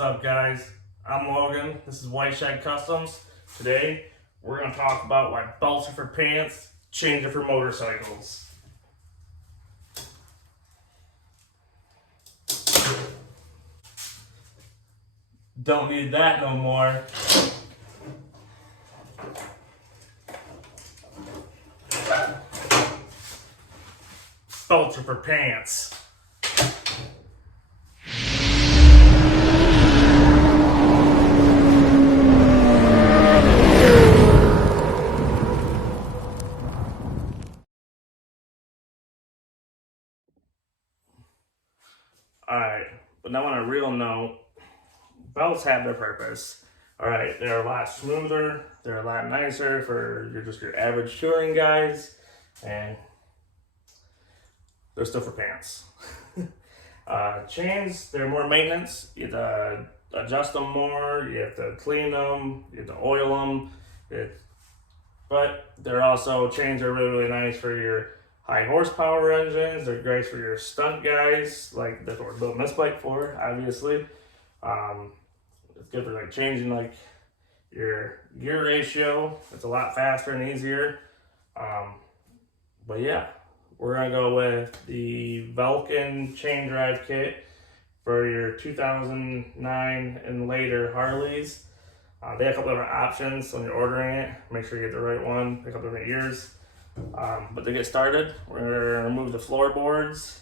up, guys? I'm Logan. This is White Shed Customs. Today, we're going to talk about why belts are for pants, chains are for motorcycles. Don't need that no more. Belts are for pants. Alright, but now on a real note, belts have their purpose. Alright, they're a lot smoother, they're a lot nicer for your average touring guys, and they're still for pants. Chains, they're more maintenance. You have to adjust them more, you have to clean them, you have to oil them. But they're also, chains are really nice for your high horsepower engines. They're great for your stunt guys, like that's what we're building this bike for, obviously. It's good for like changing like your gear ratio. It's a lot faster and easier. But yeah, we're gonna go with the Vulcan chain drive kit for your 2009 and later Harleys. They have a couple different options when you're ordering it. Make sure you get the right one, pick up different years. But to get started, we're gonna remove the floorboards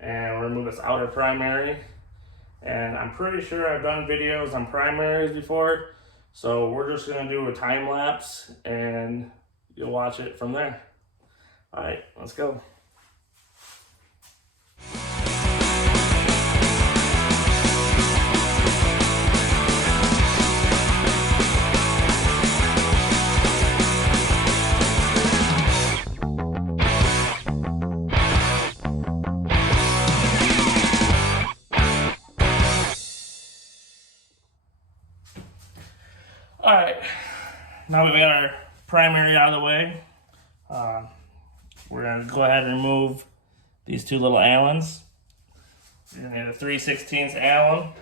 and we'll remove this outer primary. And I'm pretty sure I've done videos on primaries before, so we're just gonna do a time lapse and you'll watch it from there. All right, let's go. All right, now we've got our primary out of the way. We're gonna go ahead and remove these two little Allens. You're gonna need a 3/16 Allen.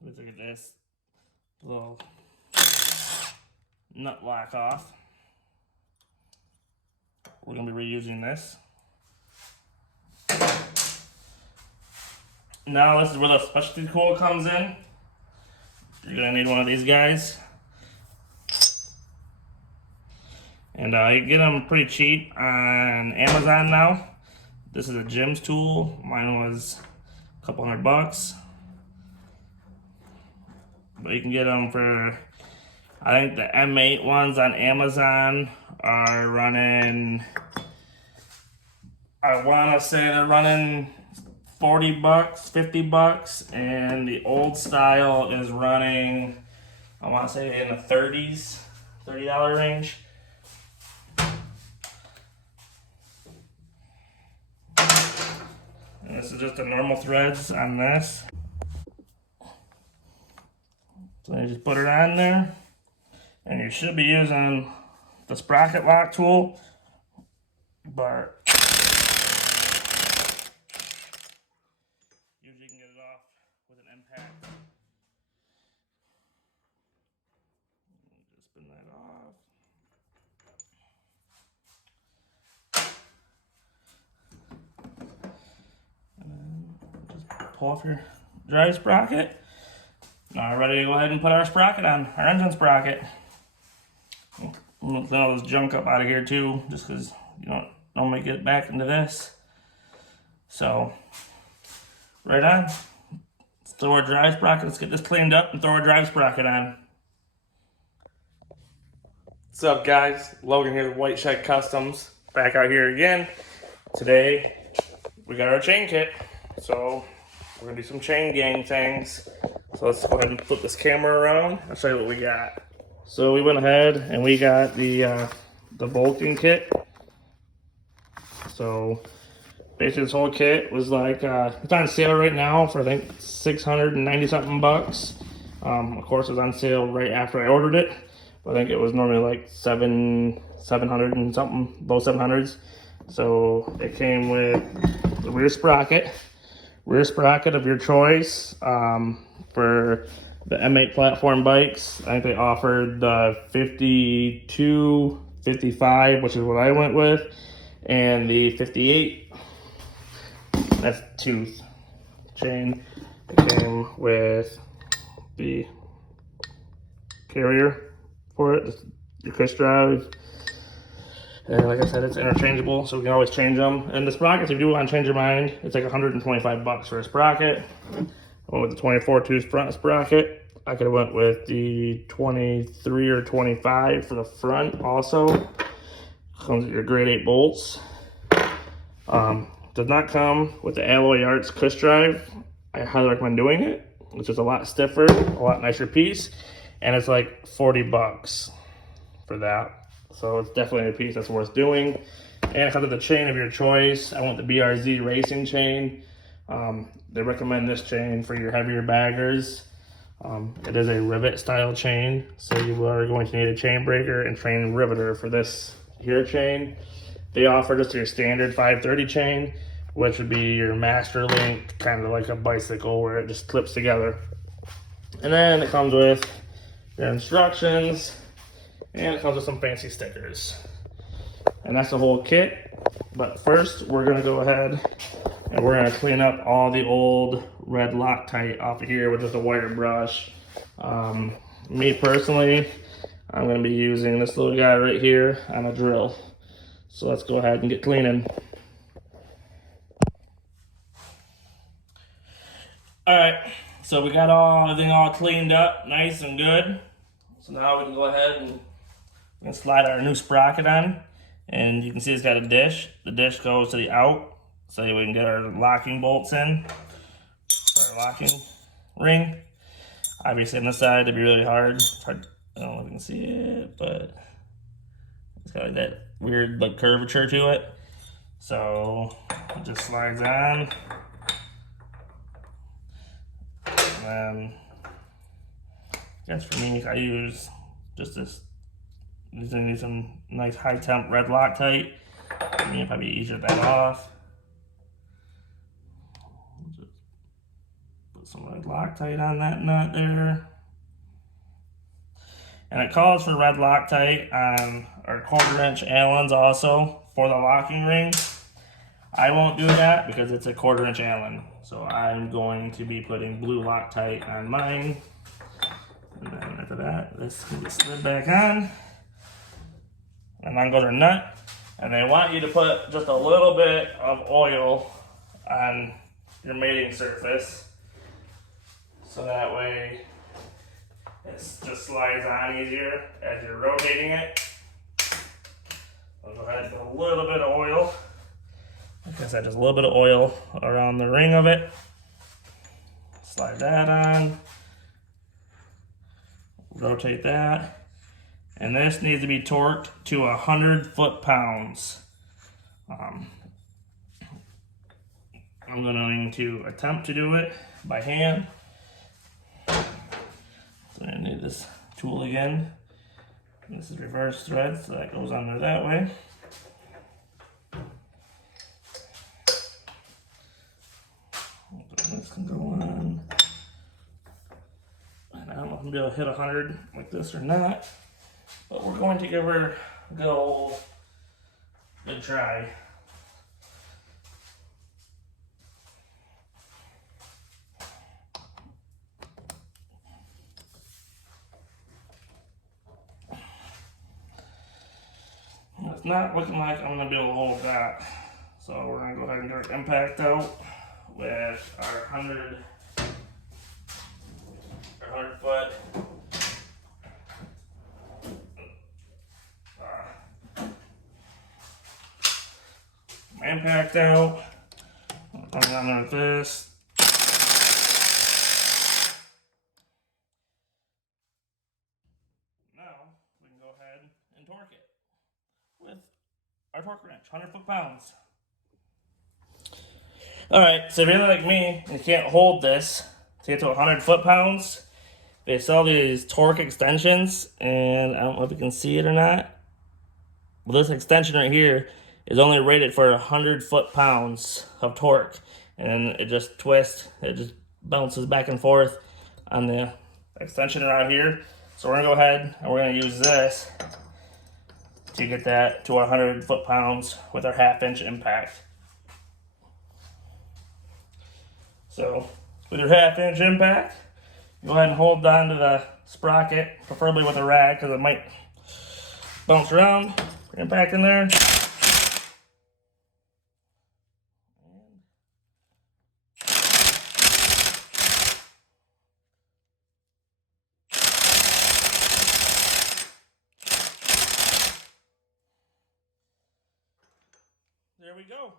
Let's look at this little nut lock off. We're gonna be reusing this. Now this is where the specialty coil comes in. You're gonna need one of these guys. And you get them pretty cheap on Amazon now. This is a Jim's tool. Mine was a couple $100. But you can get them for, I think the M8 ones on Amazon are running, I wanna say they're running $40, $50, and the old style is running, I want to say in the $30 range. And this is just the normal threads on this. So you just put it on there, and you should be using the sprocket lock tool, but usually you can get it off with an impact. Just spin that off. And then just pull off your drive sprocket. Now we're ready to go ahead and put our sprocket on, our engine sprocket. We'll clean all this junk up out of here too, just because you don't normally get back into this. So, right on. Let's throw our drive sprocket. Let's get this cleaned up and throw our drive sprocket on. What's up, guys? Logan here with White Shed Customs. Back out here again. Today, we got our chain kit. So, we're gonna do some chain gang things. So let's go ahead and flip this camera around. I'll show you what we got. So we went ahead and we got the Vulcan kit. So basically this whole kit was like, it's on sale right now for I think $690 something bucks. Of course it was on sale right after I ordered it. I think it was normally like 700 and something, low 700s. So it came with the rear sprocket of your choice. For the M8 platform bikes, I think they offered the 52, 55, which is what I went with, and the 58. That's tooth chain. It came with the carrier for it, your cush drive. And like I said, it's interchangeable, so we can always change them. And the sprockets, if you do want to change your mind, it's like 125 bucks for a sprocket. I went with the 24 tooth front sprocket. I could have went with the 23 or 25 for the front also. Comes with your grade 8 bolts. Does not come with the Alloy Arts cush drive. I highly recommend doing it. It's just a lot stiffer, a lot nicer piece, and it's like 40 bucks for that. So it's definitely a piece that's worth doing. And it comes with the chain of your choice. I want the BRZ racing chain. They recommend this chain for your heavier baggers. It is a rivet style chain, so you are going to need a chain breaker and chain riveter for this here chain. They offer just your standard 530 chain, which would be your master link, kind of like a bicycle where it just clips together. And then it comes with your instructions, and it comes with some fancy stickers. And that's the whole kit. But first, we're gonna go ahead and we're gonna clean up all the old red Loctite off of here with just a wire brush. Me personally, I'm gonna be using this little guy right here on a drill. So let's go ahead and get cleaning. All right, so we got everything all cleaned up, nice and good. So now we can go ahead and slide our new sprocket on. And you can see it's got a dish. The dish goes to the out, so we can get our locking bolts in for our locking ring. Obviously on this side, it'd be really hard. It's hard. I don't know if you can see it, but it's got like that weird like curvature to it. So it just slides on. And then I guess for me, I use just this. Using some nice high temp red Loctite. I mean, it'd probably be easier to that off. Just put some red Loctite on that nut there. And it calls for red Loctite on our 1/4 inch Allens also for the locking ring. I won't do that because it's a 1/4 inch Allen. So I'm going to be putting blue Loctite on mine. And then after that, this can be slid back on. And then goes our nut. And they want you to put just a little bit of oil on your mating surface. So that way it just slides on easier as you're rotating it. I'll go ahead and put a little bit of oil. Like I said, just a little bit of oil around the ring of it. Slide that on. Rotate that. And this needs to be torqued to 100 foot-pounds. I'm going to attempt to do it by hand. So I need this tool again. This is reverse thread, so that goes on there that way. This can go on. And I don't know if I'm going to be able to hit 100 like this or not, but we're going to give her a good old good try. It's not looking like I'm going to be able to hold that. So we're going to go ahead and get our impact out with our 100 foot impact out. Put it on there with this. Now we can go ahead and torque it with our torque wrench, 100 foot-pounds. Alright, so if you're like me and you can't hold this to get to 100 foot-pounds, they sell these torque extensions, and I don't know if you can see it or not. Well, this extension right here is only rated for 100 foot-pounds of torque, and it just twists, it just bounces back and forth on the extension rod here. So we're gonna go ahead and we're gonna use this to get that to 100 foot-pounds with our 1/2 inch impact. So with your 1/2 inch impact, go ahead and hold down to the sprocket, preferably with a rag because it might bounce around. Bring it back in there. There we go.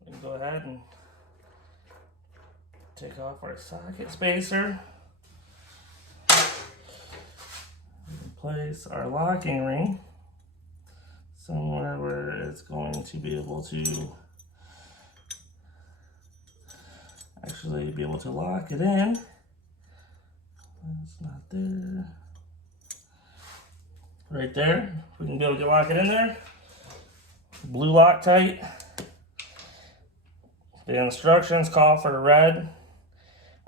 We can go ahead and take off our socket spacer. Place our locking ring somewhere where it's going to be able to actually be able to lock it in. It's not there. Right there. We can be able to lock it in there. Blue Loctite. The instructions call for red.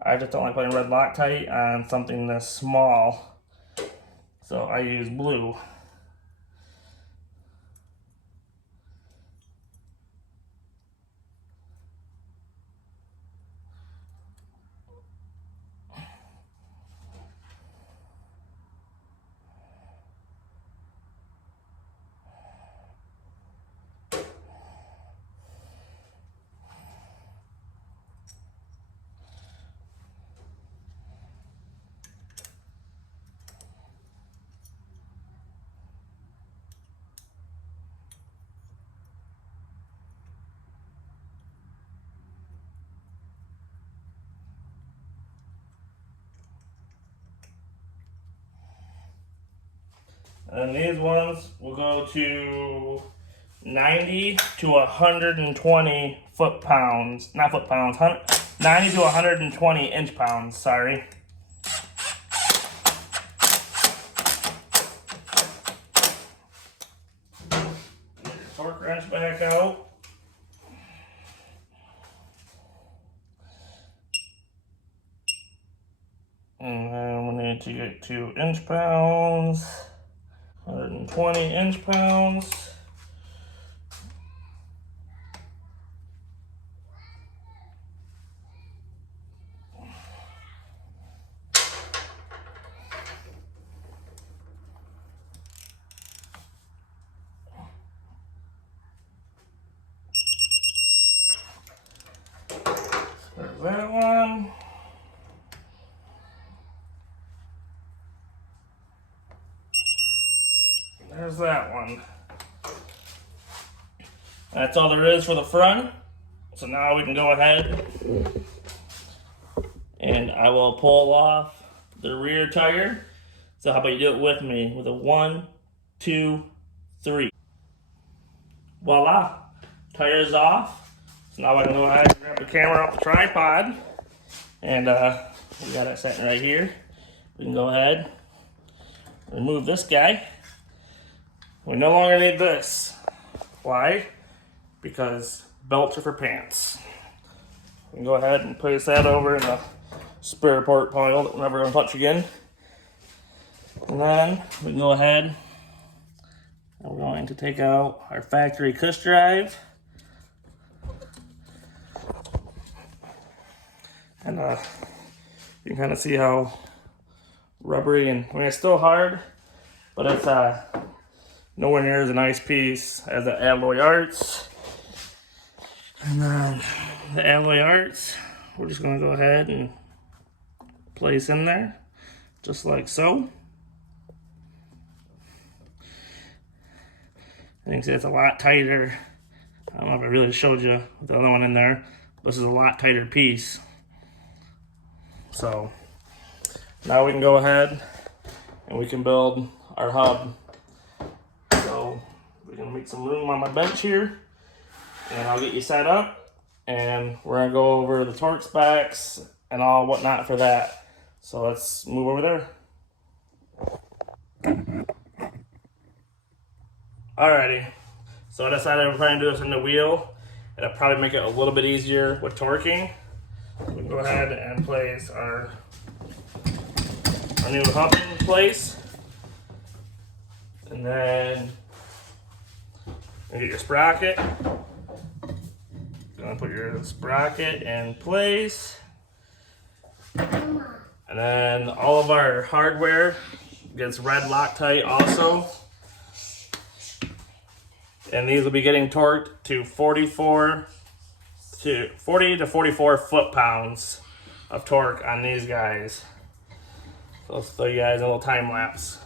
I just don't like putting red Loctite on something this small, so I use blue. And these ones will go to 90 to 120 foot-pounds, not foot-pounds, 90 to 120 inch-pounds, sorry. Get your torque wrench back out. And then we need to get to inch-pounds. 120 inch-pounds. There's that one. There's that one. That's all there is for the front. So now we can go ahead and I will pull off the rear tire. So how about you do it with me with a 1, 2, 3. Voila, tire's off. So now I can go ahead and grab the camera off the tripod, and we got it sitting right here. We can go ahead, remove this guy. We no longer need this. Why? Because belts are for pants. We can go ahead and place that over in the spare part pile that we're never going to touch again. And then we can go ahead and we're going to take out our factory cush drive. And you can kind of see how rubbery, and I mean, it's still hard, but it's nowhere near as a nice piece as the alloy arts. And then the alloy arts, we're just going to go ahead and place in there, just like so. And you can see it's a lot tighter. I don't know if I really showed you with the other one in there. This is a lot tighter piece. So now we can go ahead and we can build our hub. So we're gonna make some room on my bench here, and I'll get you set up, and we're gonna go over the torque specs and all whatnot for that. So let's move over there. Alrighty, so I decided I'm trying to do this in the wheel. It'll probably make it a little bit easier with torquing. We can go ahead and place our new hub in place. And then you get your sprocket. Gonna put your sprocket in place. And then all of our hardware gets red Loctite also. And these will be getting torqued to 40 to 44 foot-pounds of torque on these guys. So I'll show you guys a little time lapse.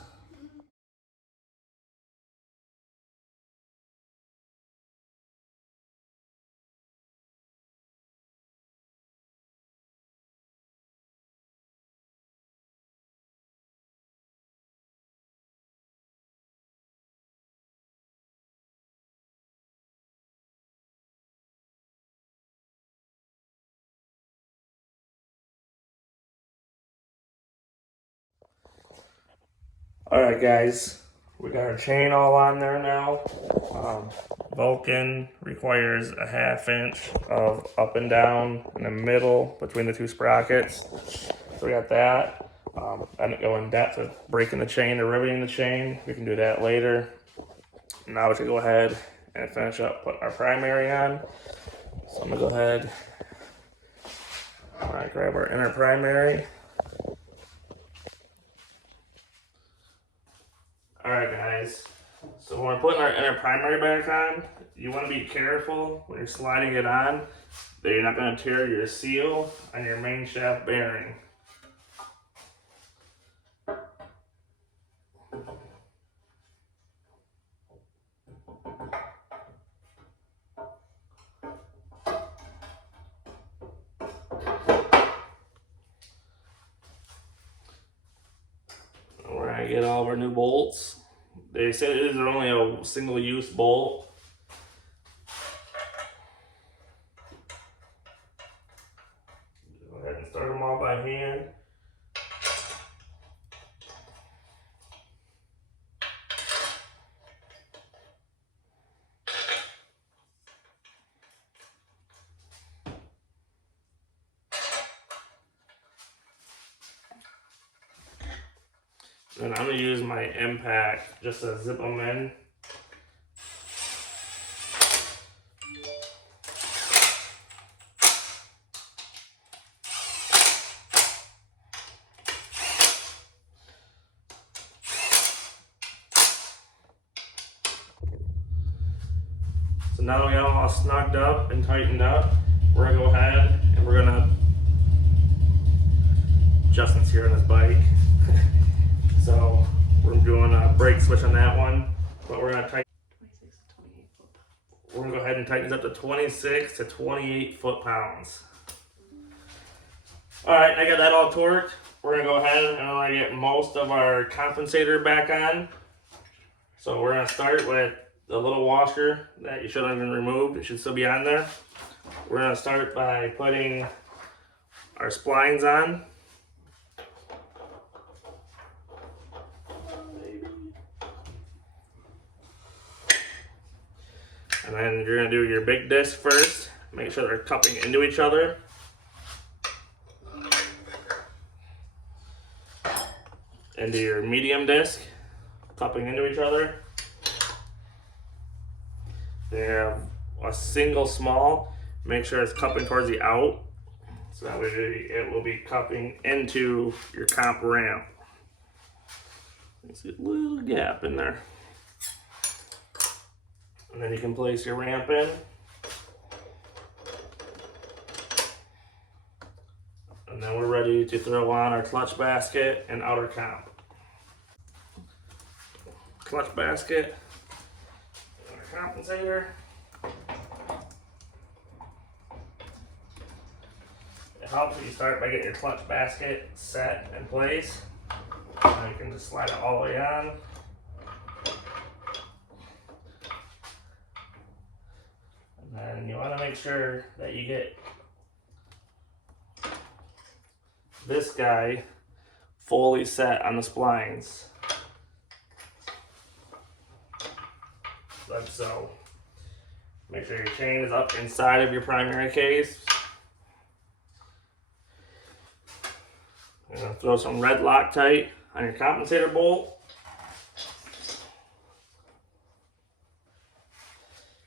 Alright guys, we got our chain all on there now. Vulcan requires a 1/2 inch of up and down in the middle between the two sprockets. So we got that. I didn't go in depth with breaking the chain or riveting the chain. We can do that later. Now we should go ahead and finish up, put our primary on. So I'm gonna go ahead, grab our inner primary. Alright guys, so when we're putting our inner primary back on, you want to be careful when you're sliding it on that you're not going to tear your seal on your main shaft bearing. We're going to get all of our new bolts. They said these are only a single use bolt. Go ahead and start them all by hand. And I'm going to use my impact just to zip them in. So now that we got all snugged up and tightened up, we're going to go ahead and we're going to, Justin's here on his bike. So we're doing a brake switch on that one, but we're gonna tighten. We're gonna go ahead and tighten it up to 26 to 28 foot-pounds. All right, I got that all torqued. We're gonna go ahead and I'm gonna get most of our compensator back on. So we're gonna start with the little washer that you shouldn't have even removed. It should still be on there. We're gonna start by putting our splines on. And then you're going to do your big disc first. Make sure they're cupping into each other. Into your medium disc, cupping into each other. Then you have a single small. Make sure it's cupping towards the out. So that way it will be cupping into your comp ramp. There's a little gap in there. And then you can place your ramp in. And then we're ready to throw on our clutch basket and outer comp. Clutch basket, our compensator. It helps if you start by getting your clutch basket set in place. And you can just slide it all the way on. And you want to make sure that you get this guy fully set on the splines. Like so. Make sure your chain is up inside of your primary case. You're gonna throw some red Loctite on your compensator bolt.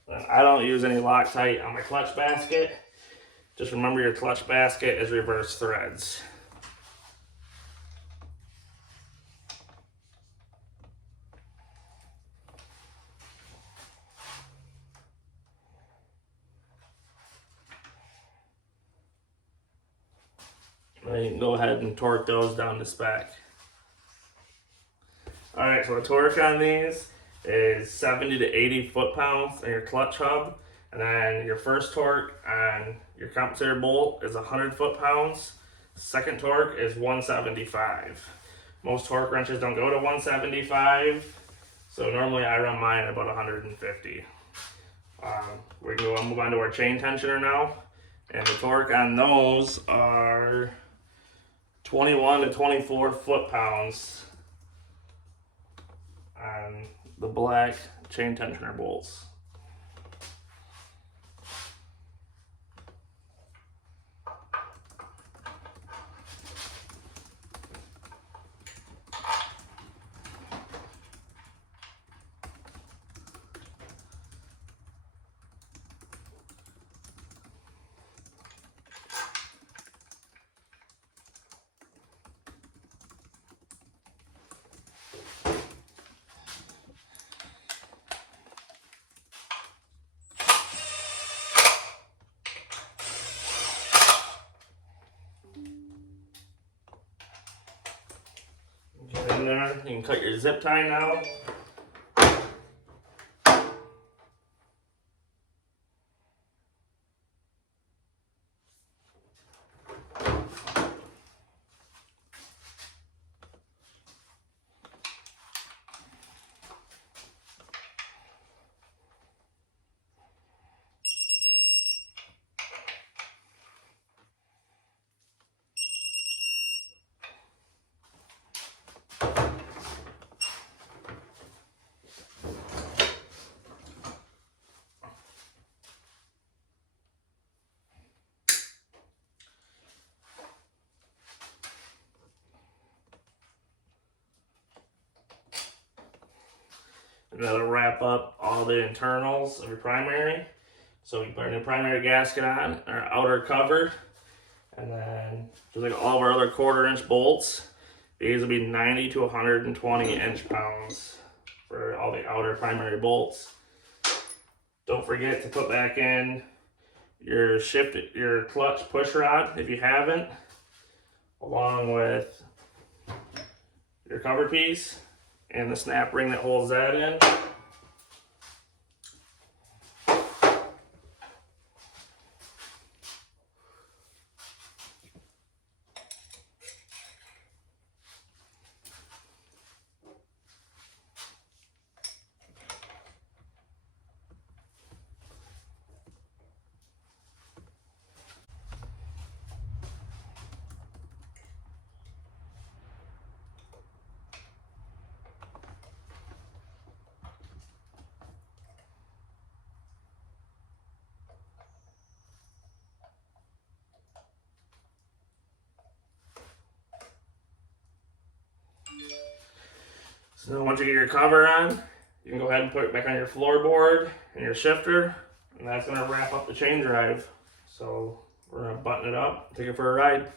And I don't use any Loctite on my clutch basket. Just remember your clutch basket is reverse threads. Then you can go ahead and torque those down to spec. Alright, so the torque on these is 70 to 80 foot-pounds on your clutch hub. And then your first torque on your compensator bolt is 100 foot-pounds. Second torque is 175. Most torque wrenches don't go to 175. So normally I run mine at about 150. We're going to move on to our chain tensioner now. And the torque on those are 21 to 24 foot-pounds on the black chain tensioner bolts. Get in there, you can cut your zip tie now. And that'll wrap up all the internals of your primary. So you put a new primary gasket on, our outer cover, and then just like all of our other 1/4-inch bolts, these will be 90 to 120 inch-pounds for all the outer primary bolts. Don't forget to put back in your clutch push rod if you haven't, along with your cover piece and the snap ring that holds that in. So once you get your cover on, you can go ahead and put it back on your floorboard and your shifter, and that's going to wrap up the chain drive. So we're going to button it up, take it for a ride.